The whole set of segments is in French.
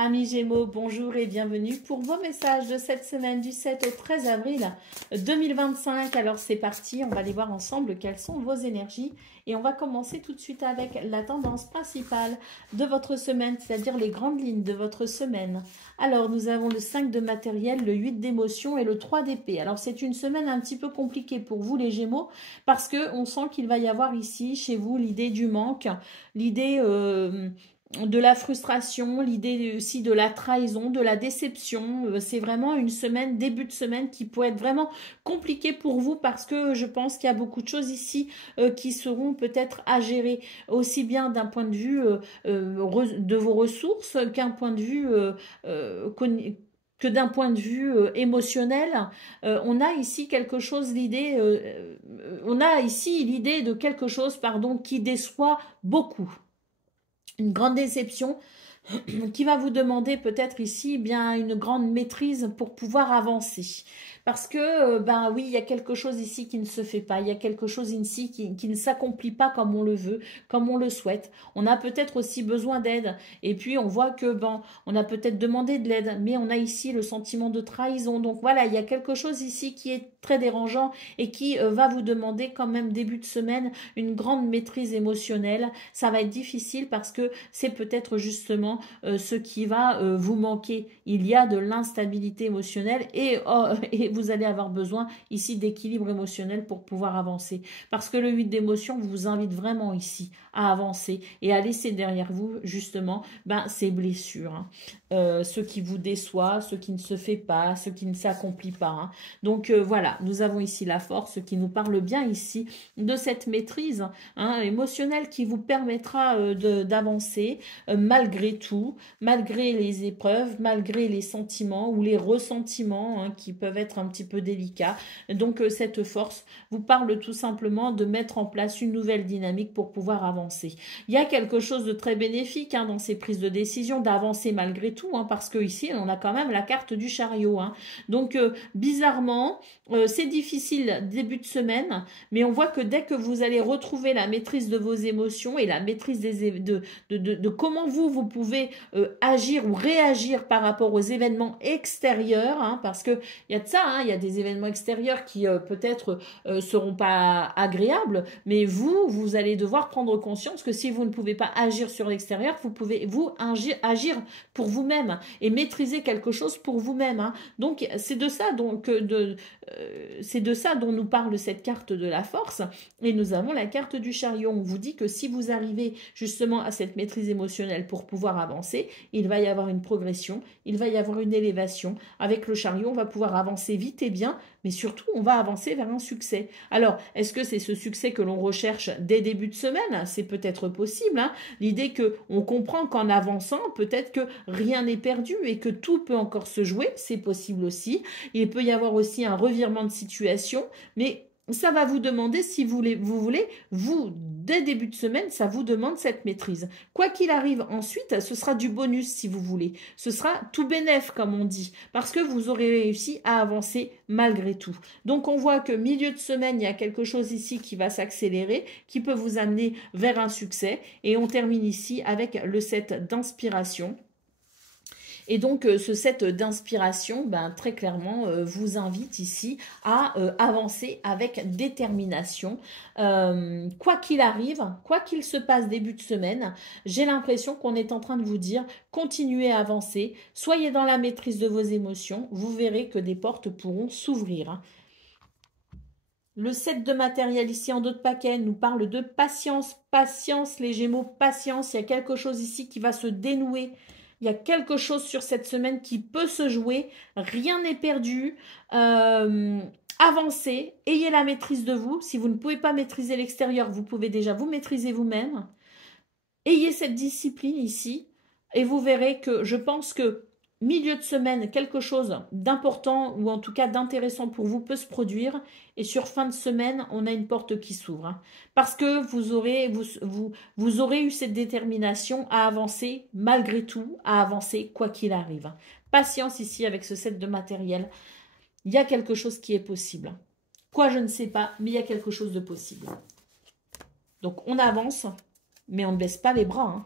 Amis Gémeaux, bonjour et bienvenue pour vos messages de cette semaine du 7 au 13 avril 2025. Alors c'est parti, on va aller voir ensemble quelles sont vos énergies et on va commencer tout de suite avec la tendance principale de votre semaine, c'est-à-dire les grandes lignes de votre semaine. Alors nous avons le 5 de matériel, le 8 d'émotion et le 3 d'épée. Alors c'est une semaine un petit peu compliquée pour vous les Gémeaux parce que on sent qu'il va y avoir ici chez vous l'idée du manque, l'idée de la frustration, l'idée aussi de la trahison, de la déception. C'est vraiment une semaine, début de semaine qui peut être vraiment compliqué pour vous parce que je pense qu'il y a beaucoup de choses ici qui seront peut-être à gérer aussi bien d'un point de vue de vos ressources qu'un point de vue que d'un point de vue émotionnel. On a ici quelque chose, on a ici l'idée de quelque chose, pardon, qui déçoit beaucoup. Une grande déception qui va vous demander peut-être ici bien une grande maîtrise pour pouvoir avancer. Parce que, ben oui, il y a quelque chose ici qui ne se fait pas, il y a quelque chose ici qui ne s'accomplit pas comme on le veut, comme on le souhaite. On a peut-être aussi besoin d'aide. Et puis, on voit que, ben, on a peut-être demandé de l'aide, mais on a ici le sentiment de trahison. Donc voilà, il y a quelque chose ici qui est très dérangeant et qui va vous demander quand même début de semaine une grande maîtrise émotionnelle. Ça va être difficile parce que c'est peut-être justement ce qui va vous manquer. Il y a de l'instabilité émotionnelle et vous allez avoir besoin ici d'équilibre émotionnel pour pouvoir avancer. Parce que le 8 d'émotion vous invite vraiment ici à avancer et à laisser derrière vous justement ces blessures. Ce qui vous déçoit, ce qui ne se fait pas, ce qui ne s'accomplit pas. Donc voilà, nous avons ici la force qui nous parle bien ici de cette maîtrise émotionnelle qui vous permettra d'avancer malgré tout, malgré les épreuves, malgré les sentiments ou les ressentiments qui peuvent être un petit peu délicats. Donc cette force vous parle tout simplement de mettre en place une nouvelle dynamique pour pouvoir avancer. Il y a quelque chose de très bénéfique dans ces prises de décision, d'avancer malgré tout, parce que ici on a quand même la carte du chariot. Donc bizarrement, c'est difficile début de semaine, mais on voit que dès que vous allez retrouver la maîtrise de vos émotions et la maîtrise de comment vous pouvez agir ou réagir par rapport aux événements extérieurs, parce que il y a de ça, il y a des événements extérieurs qui peut-être seront pas agréables, mais vous allez devoir prendre conscience que si vous ne pouvez pas agir sur l'extérieur, vous pouvez agir pour vous-même et maîtriser quelque chose pour vous-même. Donc c'est de ça c'est de ça dont nous parle cette carte de la force. Et nous avons la carte du chariot. On vous dit que si vous arrivez justement à cette maîtrise émotionnelle pour pouvoir avancer, il va y avoir une progression, il va y avoir une élévation. Avec le chariot, on va pouvoir avancer vite et bien, mais surtout, on va avancer vers un succès. Alors, est-ce que c'est ce succès que l'on recherche dès début de semaine? C'est peut-être possible. L'idée qu'on comprend qu'en avançant, peut-être que rien n'est perdu et que tout peut encore se jouer, c'est possible aussi. Il peut y avoir aussi un revirement de situation, mais ça va vous demander, si vous voulez, dès début de semaine, ça vous demande cette maîtrise. Quoi qu'il arrive ensuite, ce sera du bonus si vous voulez. Ce sera tout bénef, comme on dit, parce que vous aurez réussi à avancer malgré tout. Donc, on voit que milieu de semaine, il y a quelque chose ici qui va s'accélérer, qui peut vous amener vers un succès. Et on termine ici avec le 7 d'inspiration. Et donc, ce set d'inspiration, très clairement, vous invite ici à avancer avec détermination. Quoi qu'il arrive, quoi qu'il se passe début de semaine, j'ai l'impression qu'on est en train de vous dire, continuez à avancer, soyez dans la maîtrise de vos émotions, vous verrez que des portes pourront s'ouvrir. Le 7 de matériel ici en dos de paquet nous parle de patience. Patience, les Gémeaux, patience. Il y a quelque chose ici qui va se dénouer. Il y a quelque chose sur cette semaine qui peut se jouer. Rien n'est perdu. Avancez. Ayez la maîtrise de vous. Si vous ne pouvez pas maîtriser l'extérieur, vous pouvez déjà vous maîtriser vous-même. Ayez cette discipline ici. Et vous verrez que je pense que milieu de semaine, quelque chose d'important ou en tout cas d'intéressant pour vous peut se produire. Et sur fin de semaine, on a une porte qui s'ouvre. Parce que vous aurez eu cette détermination à avancer malgré tout, à avancer quoi qu'il arrive. Patience ici avec ce set de matériel. Il y a quelque chose qui est possible. Quoi, je ne sais pas, mais il y a quelque chose de possible. Donc, on avance, mais on ne baisse pas les bras.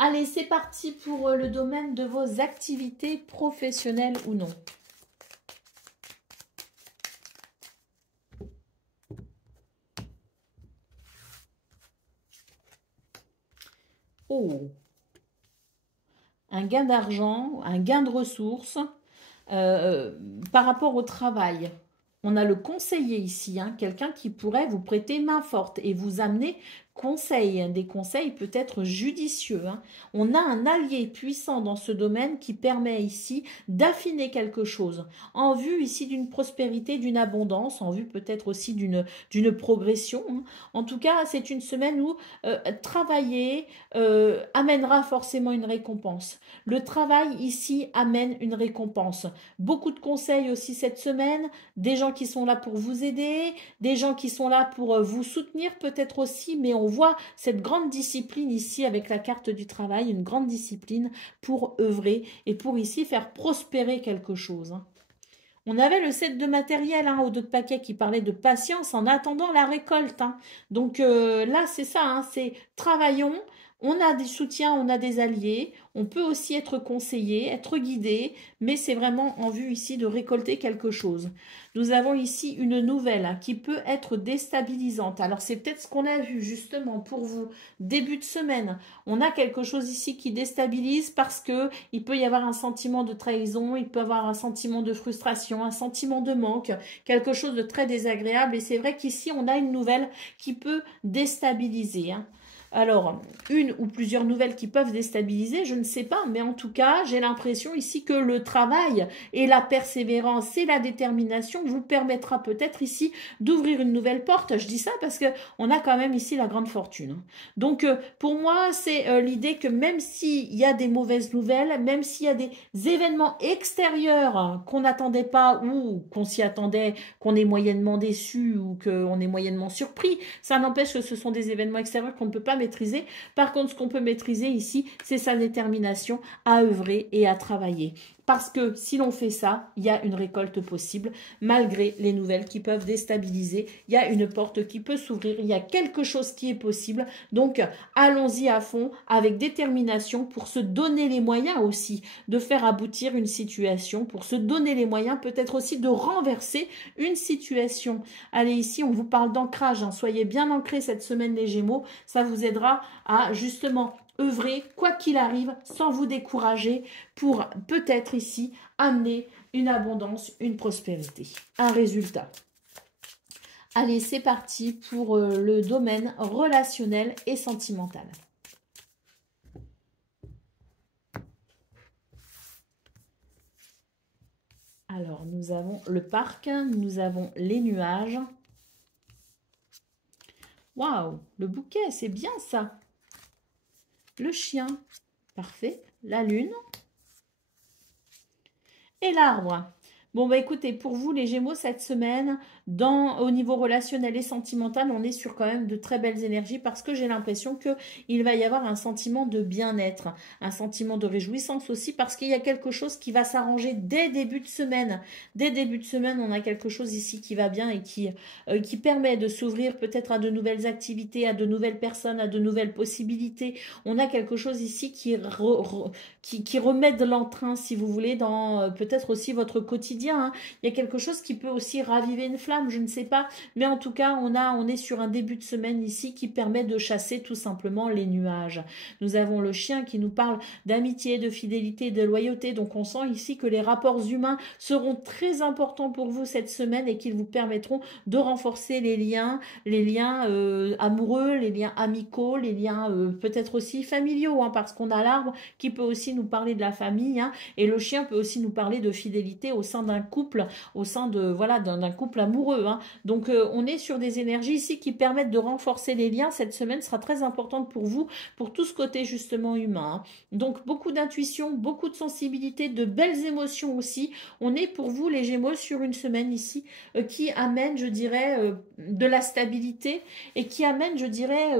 Allez, c'est parti pour le domaine de vos activités professionnelles ou non. Oh, un gain d'argent, un gain de ressources par rapport au travail. On a le conseiller ici, hein, quelqu'un qui pourrait vous prêter main forte et vous amener conseil, des conseils peut-être judicieux. Hein. On a un allié puissant dans ce domaine qui permet ici d'affiner quelque chose, en vue ici d'une prospérité, d'une abondance, en vue peut-être aussi d'une progression. Hein. En tout cas, c'est une semaine où travailler amènera forcément une récompense. Le travail ici amène une récompense. Beaucoup de conseils aussi cette semaine, des gens qui sont là pour vous aider, des gens qui sont là pour vous soutenir peut-être aussi, mais on voit cette grande discipline ici avec la carte du travail, une grande discipline pour œuvrer et pour ici faire prospérer quelque chose. Hein. On avait le set de matériel hein, au dos de paquet qui parlait de patience en attendant la récolte. Hein. Donc là, c'est ça, hein, c'est travaillons. On a des soutiens, on a des alliés, on peut aussi être conseillé, être guidé, mais c'est vraiment en vue ici de récolter quelque chose. Nous avons ici une nouvelle hein, qui peut être déstabilisante. Alors c'est peut-être ce qu'on a vu justement pour vous, début de semaine. On a quelque chose ici qui déstabilise parce que il peut y avoir un sentiment de trahison, il peut y avoir un sentiment de frustration, un sentiment de manque, quelque chose de très désagréable. Et c'est vrai qu'ici on a une nouvelle qui peut déstabiliser. Hein. Alors, une ou plusieurs nouvelles qui peuvent déstabiliser, je ne sais pas, mais en tout cas, j'ai l'impression ici que le travail et la persévérance et la détermination vous permettra peut-être ici d'ouvrir une nouvelle porte. Je dis ça parce que on a quand même ici la grande fortune. Donc, pour moi, c'est l'idée que même s'il y a des mauvaises nouvelles, même s'il y a des événements extérieurs qu'on n'attendait pas ou qu'on s'y attendait, qu'on est moyennement déçu ou qu'on est moyennement surpris, ça n'empêche que ce sont des événements extérieurs qu'on ne peut pas maîtriser. Par contre, ce qu'on peut maîtriser ici, c'est sa détermination à œuvrer et à travailler. Parce que si l'on fait ça, il y a une récolte possible, malgré les nouvelles qui peuvent déstabiliser. Il y a une porte qui peut s'ouvrir, il y a quelque chose qui est possible. Donc, allons-y à fond, avec détermination, pour se donner les moyens aussi de faire aboutir une situation, pour se donner les moyens peut-être aussi de renverser une situation. Allez, ici, on vous parle d'ancrage. Hein. Soyez bien ancrés cette semaine, les Gémeaux. Ça vous aidera à justement œuvrer, quoi qu'il arrive, sans vous décourager, pour peut-être ici amener une abondance, une prospérité, un résultat. Allez, c'est parti pour le domaine relationnel et sentimental. Alors, nous avons le parc, nous avons les nuages. Waouh, le bouquet, c'est bien ça. Le chien, parfait. La lune. Et l'arbre. Bon, bah écoutez, pour vous, les Gémeaux, cette semaine, au niveau relationnel et sentimental, on est sur quand même de très belles énergies parce que j'ai l'impression qu'il va y avoir un sentiment de bien-être, un sentiment de réjouissance aussi parce qu'il y a quelque chose qui va s'arranger dès début de semaine. Dès début de semaine, on a quelque chose ici qui va bien et qui permet de s'ouvrir peut-être à de nouvelles activités, à de nouvelles personnes, à de nouvelles possibilités. On a quelque chose ici qui remet de l'entrain, si vous voulez, dans peut-être aussi votre quotidien. Hein. Il y a quelque chose qui peut aussi raviver une flamme, je ne sais pas. Mais en tout cas, on est sur un début de semaine ici qui permet de chasser tout simplement les nuages. Nous avons le chien qui nous parle d'amitié, de fidélité, de loyauté. Donc on sent ici que les rapports humains seront très importants pour vous cette semaine et qu'ils vous permettront de renforcer les liens amoureux, les liens amicaux, les liens peut-être aussi familiaux, hein, parce qu'on a l'arbre qui peut aussi nous parler de la famille, hein, et le chien peut aussi nous parler de fidélité au sein d'un couple, au sein de voilà d'un couple amoureux. Hein. Donc on est sur des énergies ici qui permettent de renforcer les liens. Cette semaine sera très importante pour vous, pour tout ce côté justement humain. Hein. Donc beaucoup d'intuition, beaucoup de sensibilité, de belles émotions aussi. On est pour vous les Gémeaux sur une semaine ici qui amène, je dirais, de la stabilité et qui amène, je dirais,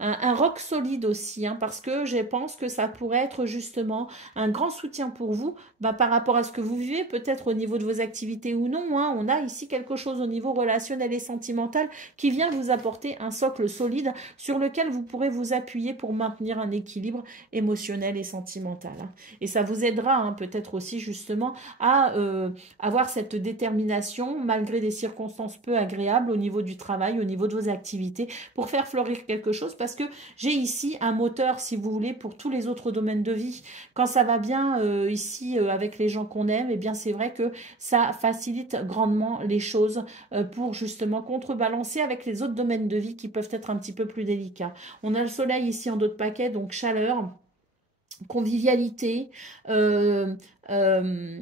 un roc solide aussi, hein, parce que je pense que ça pourrait être justement un grand soutien pour vous par rapport à ce que vous vivez, peut-être au niveau niveau de vos activités ou non, hein, on a ici quelque chose au niveau relationnel et sentimental qui vient vous apporter un socle solide sur lequel vous pourrez vous appuyer pour maintenir un équilibre émotionnel et sentimental. Hein. Et ça vous aidera hein, peut-être aussi justement à avoir cette détermination malgré des circonstances peu agréables au niveau du travail, au niveau de vos activités pour faire fleurir quelque chose parce que j'ai ici un moteur si vous voulez pour tous les autres domaines de vie. Quand ça va bien ici avec les gens qu'on aime, eh bien c'est vrai que ça facilite grandement les choses pour justement contrebalancer avec les autres domaines de vie qui peuvent être un petit peu plus délicats. On a le soleil ici en dos de paquet, donc chaleur, convivialité, euh, euh,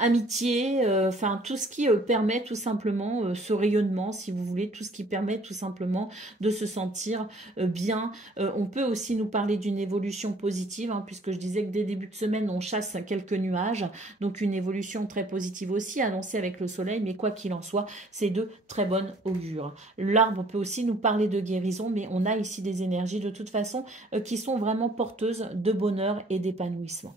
amitié, enfin tout ce qui permet tout simplement ce rayonnement, si vous voulez, tout ce qui permet tout simplement de se sentir bien. On peut aussi nous parler d'une évolution positive, hein, puisque je disais que dès début de semaine, on chasse quelques nuages, donc une évolution très positive aussi annoncée avec le soleil, mais quoi qu'il en soit, c'est de très bonnes augures. L'arbre peut aussi nous parler de guérison, mais on a ici des énergies de toute façon qui sont vraiment porteuses de bonheur et d'épanouissement.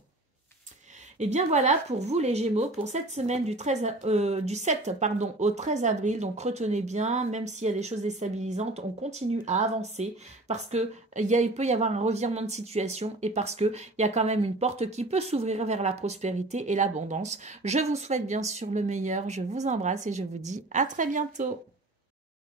Et bien voilà pour vous les Gémeaux, pour cette semaine du 7 pardon, au 13 avril. Donc retenez bien, même s'il y a des choses déstabilisantes, on continue à avancer parce que il peut y avoir un revirement de situation et parce qu'il y a quand même une porte qui peut s'ouvrir vers la prospérité et l'abondance. Je vous souhaite bien sûr le meilleur, je vous embrasse et je vous dis à très bientôt.